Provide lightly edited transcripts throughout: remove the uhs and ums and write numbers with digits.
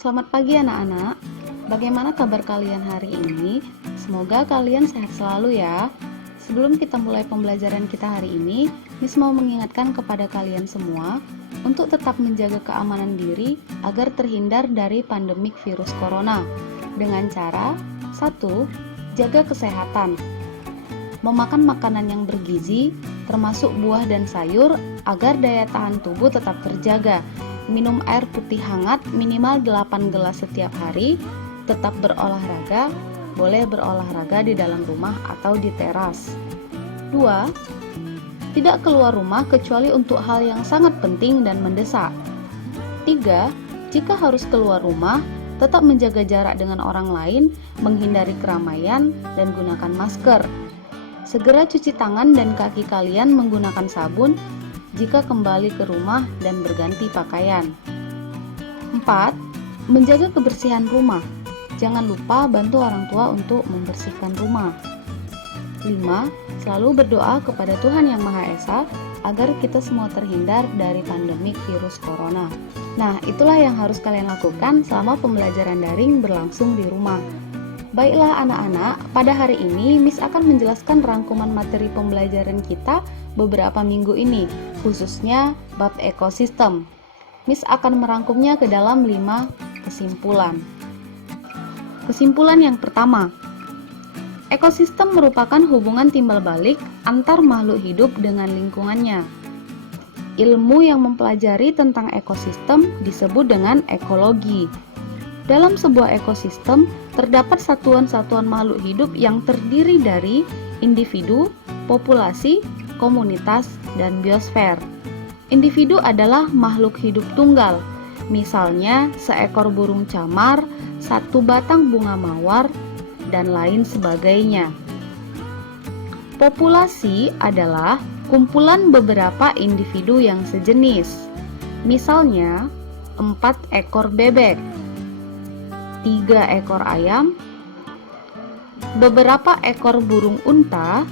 Selamat pagi anak-anak. Bagaimana kabar kalian hari ini? Semoga kalian sehat selalu ya. Sebelum kita mulai pembelajaran kita hari ini, Miss mau mengingatkan kepada kalian semua untuk tetap menjaga keamanan diri agar terhindar dari pandemik virus corona dengan cara 1. Jaga kesehatan. Memakan makanan yang bergizi, termasuk buah dan sayur, agar daya tahan tubuh tetap terjaga. Minum air putih hangat minimal 8 gelas setiap hari. Tetap berolahraga, boleh berolahraga di dalam rumah atau di teras. 2. Tidak keluar rumah kecuali untuk hal yang sangat penting dan mendesak. 3. Jika harus keluar rumah, tetap menjaga jarak dengan orang lain, menghindari keramaian, dan gunakan masker. Segera cuci tangan dan kaki kalian menggunakan sabun jika kembali ke rumah dan berganti pakaian. 4. Menjaga kebersihan rumah. Jangan lupa bantu orang tua untuk membersihkan rumah. 5. Selalu berdoa kepada Tuhan Yang Maha Esa agar kita semua terhindar dari pandemik virus corona. Nah, itulah yang harus kalian lakukan selama pembelajaran daring berlangsung di rumah. Baiklah anak-anak, pada hari ini Miss akan menjelaskan rangkuman materi pembelajaran kita beberapa minggu ini, khususnya bab ekosistem. Miss akan merangkumnya ke dalam 5 kesimpulan. Kesimpulan yang pertama, ekosistem merupakan hubungan timbal balik antar makhluk hidup dengan lingkungannya. Ilmu yang mempelajari tentang ekosistem disebut dengan ekologi. Dalam sebuah ekosistem, terdapat satuan-satuan makhluk hidup yang terdiri dari individu, populasi, komunitas, dan biosfer. Individu adalah makhluk hidup tunggal, misalnya seekor burung camar, satu batang bunga mawar, dan lain sebagainya. Populasi adalah kumpulan beberapa individu yang sejenis, misalnya 4 ekor bebek, 3 ekor ayam, beberapa ekor burung unta,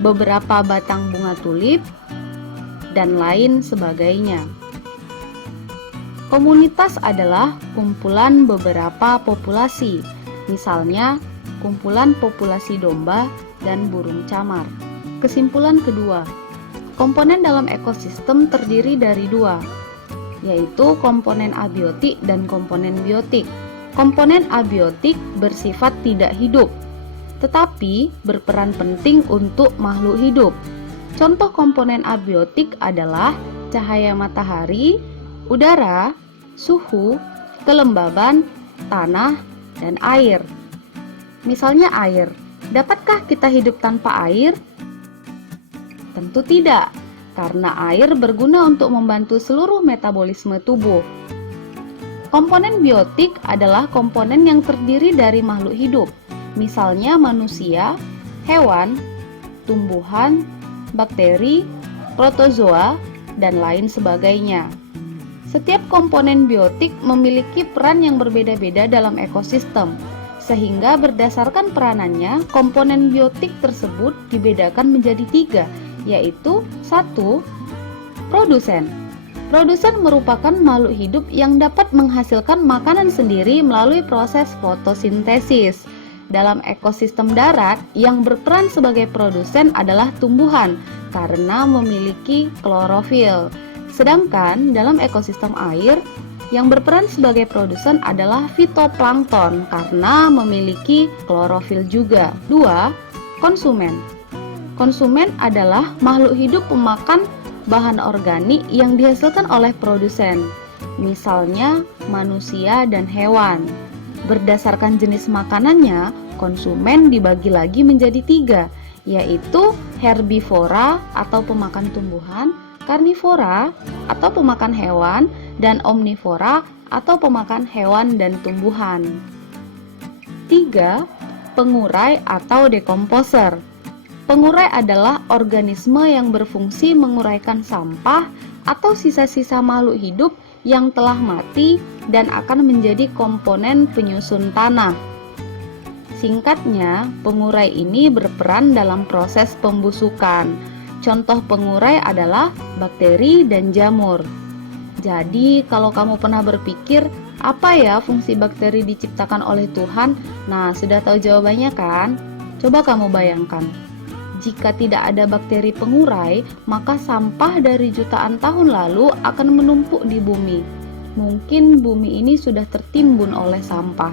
beberapa batang bunga tulip, dan lain sebagainya. Komunitas adalah kumpulan beberapa populasi, misalnya kumpulan populasi domba dan burung camar. Kesimpulan kedua, komponen dalam ekosistem terdiri dari 2, yaitu komponen abiotik dan komponen biotik. Komponen abiotik bersifat tidak hidup, tetapi berperan penting untuk makhluk hidup. Contoh komponen abiotik adalah cahaya matahari, udara, suhu, kelembaban, tanah, dan air. Misalnya air, dapatkah kita hidup tanpa air? Tentu tidak, karena air berguna untuk membantu seluruh metabolisme tubuh. Komponen biotik adalah komponen yang terdiri dari makhluk hidup, misalnya manusia, hewan, tumbuhan, bakteri, protozoa, dan lain sebagainya. Setiap komponen biotik memiliki peran yang berbeda-beda dalam ekosistem, sehingga berdasarkan peranannya, komponen biotik tersebut dibedakan menjadi 3, yaitu 1. Produsen. Produsen merupakan makhluk hidup yang dapat menghasilkan makanan sendiri melalui proses fotosintesis. Dalam ekosistem darat, yang berperan sebagai produsen adalah tumbuhan karena memiliki klorofil. Sedangkan dalam ekosistem air, yang berperan sebagai produsen adalah fitoplankton karena memiliki klorofil juga. 2. Konsumen. Konsumen adalah makhluk hidup pemakan bahan organik yang dihasilkan oleh produsen, misalnya manusia dan hewan. Berdasarkan jenis makanannya, konsumen dibagi lagi menjadi 3, yaitu herbivora atau pemakan tumbuhan, karnivora atau pemakan hewan, dan omnivora atau pemakan hewan dan tumbuhan. 3. Pengurai atau dekomposer. Pengurai adalah organisme yang berfungsi menguraikan sampah atau sisa-sisa makhluk hidup yang telah mati dan akan menjadi komponen penyusun tanah. Singkatnya, pengurai ini berperan dalam proses pembusukan. Contoh pengurai adalah bakteri dan jamur. Jadi, kalau kamu pernah berpikir, Apa ya fungsi bakteri diciptakan oleh Tuhan? Nah, sudah tahu jawabannya kan? Coba kamu bayangkan. Jika tidak ada bakteri pengurai, maka sampah dari jutaan tahun lalu akan menumpuk di bumi. Mungkin bumi ini sudah tertimbun oleh sampah.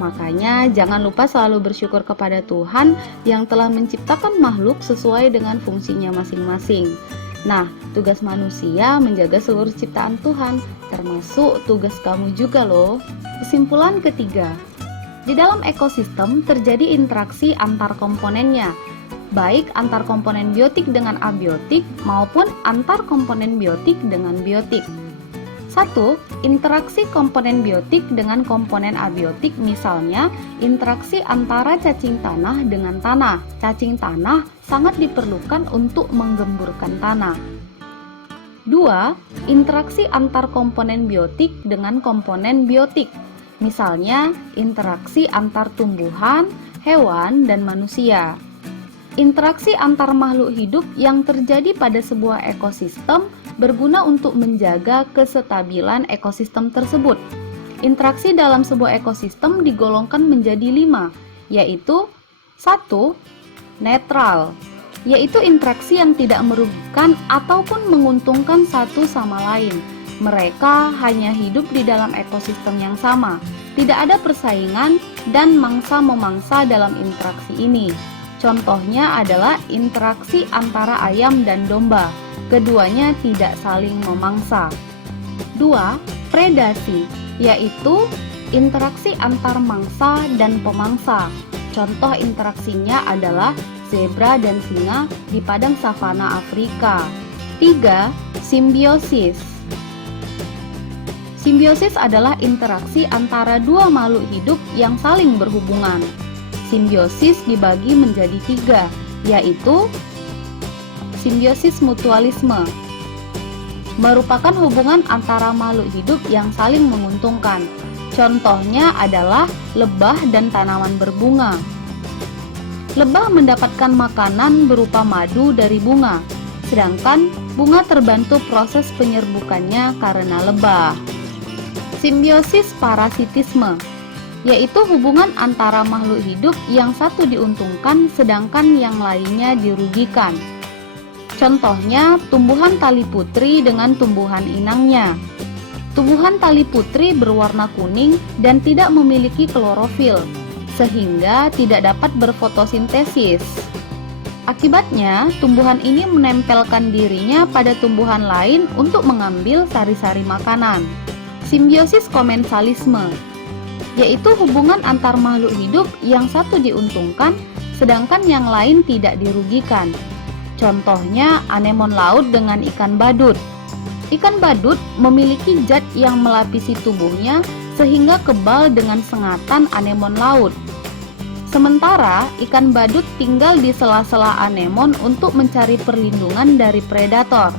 Makanya jangan lupa selalu bersyukur kepada Tuhan yang telah menciptakan makhluk sesuai dengan fungsinya masing-masing. Nah, tugas manusia menjaga seluruh ciptaan Tuhan, termasuk tugas kamu juga loh. Kesimpulan ketiga, di dalam ekosistem terjadi interaksi antar komponennya, baik antar komponen biotik dengan abiotik maupun antar komponen biotik dengan biotik. 1. Interaksi komponen biotik dengan komponen abiotik, misalnya interaksi antara cacing tanah dengan tanah. Cacing tanah sangat diperlukan untuk menggemburkan tanah. 2. Interaksi antar komponen biotik dengan komponen biotik, misalnya interaksi antar tumbuhan, hewan, dan manusia. Interaksi antar makhluk hidup yang terjadi pada sebuah ekosistem berguna untuk menjaga kesestabilan ekosistem tersebut. Interaksi dalam sebuah ekosistem digolongkan menjadi 5, yaitu 1. Netral, yaitu interaksi yang tidak merugikan ataupun menguntungkan satu sama lain. Mereka hanya hidup di dalam ekosistem yang sama, tidak ada persaingan dan mangsa-memangsa dalam interaksi ini. Contohnya adalah interaksi antara ayam dan domba. Keduanya tidak saling memangsa. 2. Predasi, yaitu interaksi antar mangsa dan pemangsa. Contoh interaksinya adalah zebra dan singa di padang savana Afrika. 3. Simbiosis. Simbiosis adalah interaksi antara dua makhluk hidup yang saling berhubungan. Simbiosis dibagi menjadi 3, yaitu simbiosis mutualisme, merupakan hubungan antara makhluk hidup yang saling menguntungkan. Contohnya adalah lebah dan tanaman berbunga. Lebah mendapatkan makanan berupa madu dari bunga, sedangkan bunga terbantu proses penyerbukannya karena lebah. Simbiosis parasitisme, yaitu hubungan antara makhluk hidup yang satu diuntungkan sedangkan yang lainnya dirugikan. Contohnya tumbuhan tali putri dengan tumbuhan inangnya. Tumbuhan tali putri berwarna kuning dan tidak memiliki klorofil, sehingga tidak dapat berfotosintesis. Akibatnya, tumbuhan ini menempelkan dirinya pada tumbuhan lain untuk mengambil sari-sari makanan. Simbiosis komensalisme, yaitu hubungan antar makhluk hidup yang satu diuntungkan sedangkan yang lain tidak dirugikan. Contohnya anemon laut dengan ikan badut. Ikan badut memiliki zat yang melapisi tubuhnya sehingga kebal dengan sengatan anemon laut. Sementara ikan badut tinggal di sela-sela anemon untuk mencari perlindungan dari predator.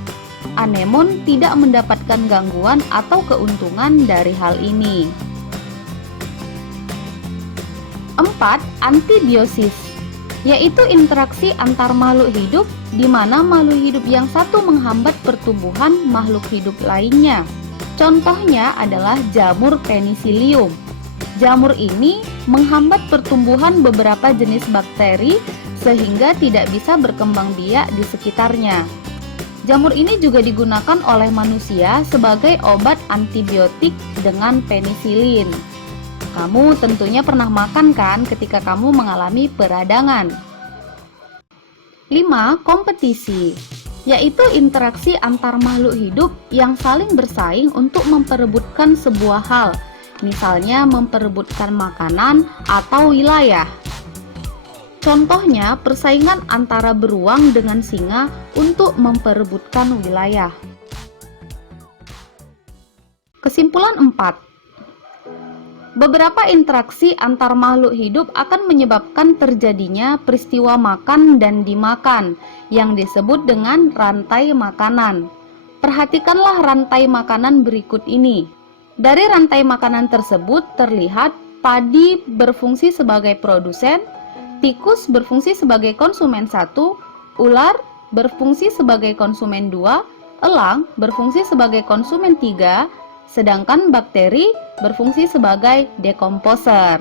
Anemon tidak mendapatkan gangguan atau keuntungan dari hal ini. 4. Antibiosis, yaitu interaksi antar makhluk hidup di mana makhluk hidup yang satu menghambat pertumbuhan makhluk hidup lainnya. Contohnya adalah jamur penicillium. Jamur ini menghambat pertumbuhan beberapa jenis bakteri sehingga tidak bisa berkembang biak di sekitarnya. Jamur ini juga digunakan oleh manusia sebagai obat antibiotik dengan penisilin. Kamu tentunya pernah makan kan ketika kamu mengalami peradangan. 5. Kompetisi, yaitu interaksi antar makhluk hidup yang saling bersaing untuk memperebutkan sebuah hal, misalnya memperebutkan makanan atau wilayah. Contohnya persaingan antara beruang dengan singa untuk memperebutkan wilayah. Kesimpulan 4. Beberapa interaksi antar makhluk hidup akan menyebabkan terjadinya peristiwa makan dan dimakan yang disebut dengan rantai makanan. Perhatikanlah rantai makanan berikut ini. Dari rantai makanan tersebut terlihat padi berfungsi sebagai produsen, tikus berfungsi sebagai konsumen 1, ular berfungsi sebagai konsumen 2, elang berfungsi sebagai konsumen 3, sedangkan bakteri berfungsi sebagai dekomposer.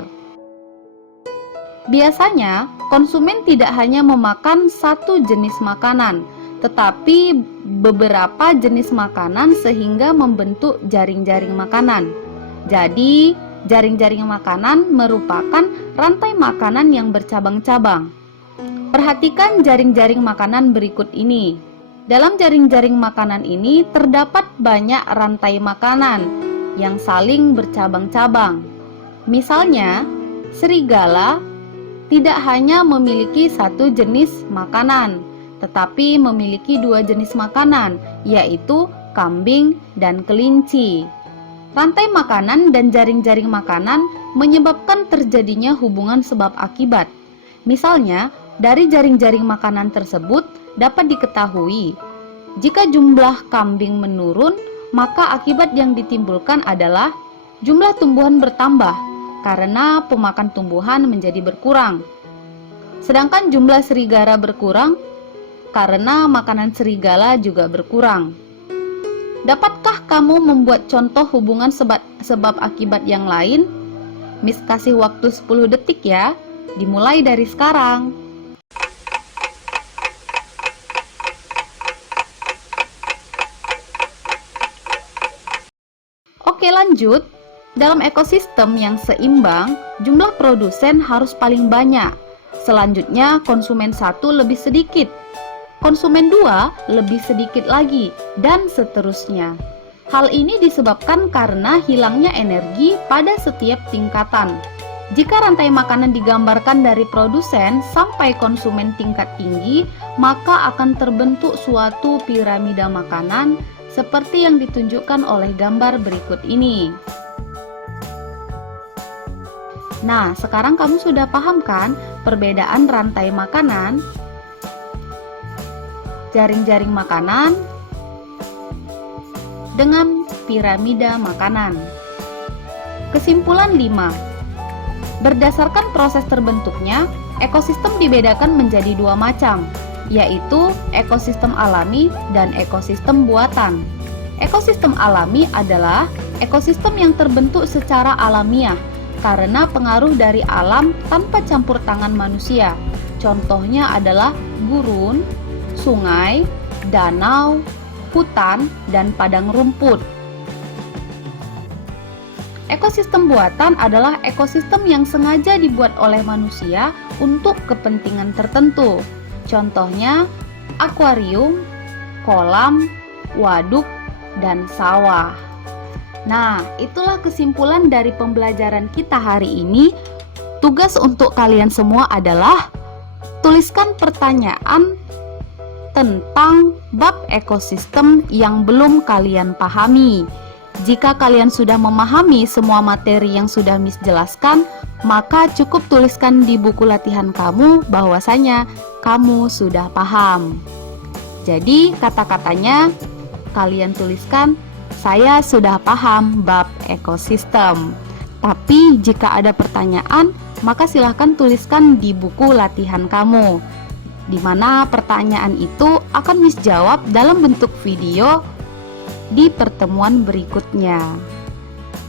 Biasanya, konsumen tidak hanya memakan satu jenis makanan, tetapi beberapa jenis makanan sehingga membentuk jaring-jaring makanan. Jadi, jaring-jaring makanan merupakan rantai makanan yang bercabang-cabang. Perhatikan jaring-jaring makanan berikut ini. Dalam jaring-jaring makanan ini terdapat banyak rantai makanan yang saling bercabang-cabang. Misalnya, serigala tidak hanya memiliki satu jenis makanan, tetapi memiliki dua jenis makanan, yaitu kambing dan kelinci. Rantai makanan dan jaring-jaring makanan menyebabkan terjadinya hubungan sebab akibat. Misalnya, dari jaring-jaring makanan tersebut dapat diketahui, jika jumlah kambing menurun, maka akibat yang ditimbulkan adalah jumlah tumbuhan bertambah karena pemakan tumbuhan menjadi berkurang. Sedangkan jumlah serigala berkurang karena makanan serigala juga berkurang. Dapatkah kamu membuat contoh hubungan sebab akibat yang lain? Miss kasih waktu 10 detik ya. Dimulai dari sekarang. Oke, lanjut. Dalam ekosistem yang seimbang, jumlah produsen harus paling banyak. Selanjutnya, konsumen satu lebih sedikit. Konsumen 2 lebih sedikit lagi, dan seterusnya. Hal ini disebabkan karena hilangnya energi pada setiap tingkatan. Jika rantai makanan digambarkan dari produsen sampai konsumen tingkat tinggi, maka akan terbentuk suatu piramida makanan seperti yang ditunjukkan oleh gambar berikut ini. Nah, sekarang kamu sudah paham kan perbedaan rantai makanan, jaring-jaring makanan, dengan piramida makanan. Kesimpulan 5. Berdasarkan proses terbentuknya, ekosistem dibedakan menjadi dua macam, yaitu ekosistem alami dan ekosistem buatan. Ekosistem alami adalah ekosistem yang terbentuk secara alamiah karena pengaruh dari alam tanpa campur tangan manusia. Contohnya adalah gurun, sungai, danau, hutan, dan padang rumput. Ekosistem buatan adalah ekosistem yang sengaja dibuat oleh manusia untuk kepentingan tertentu. Contohnya, akuarium, kolam, waduk, dan sawah. Nah, itulah kesimpulan dari pembelajaran kita hari ini. Tugas untuk kalian semua adalah tuliskan pertanyaan tentang bab ekosistem yang belum kalian pahami. Jika kalian sudah memahami semua materi yang sudah Miss jelaskan, maka cukup tuliskan di buku latihan kamu bahwasanya kamu sudah paham. Jadi kata-katanya kalian tuliskan, saya sudah paham bab ekosistem. Tapi jika ada pertanyaan, maka silahkan tuliskan di buku latihan kamu, di mana pertanyaan itu akan Miss jawab dalam bentuk video di pertemuan berikutnya.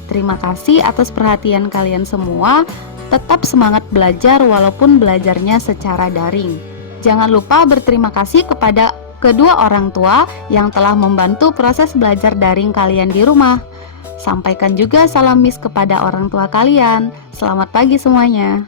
Terima kasih atas perhatian kalian semua. Tetap semangat belajar walaupun belajarnya secara daring. Jangan lupa berterima kasih kepada kedua orang tua yang telah membantu proses belajar daring kalian di rumah. Sampaikan juga salam Miss kepada orang tua kalian. Selamat pagi semuanya.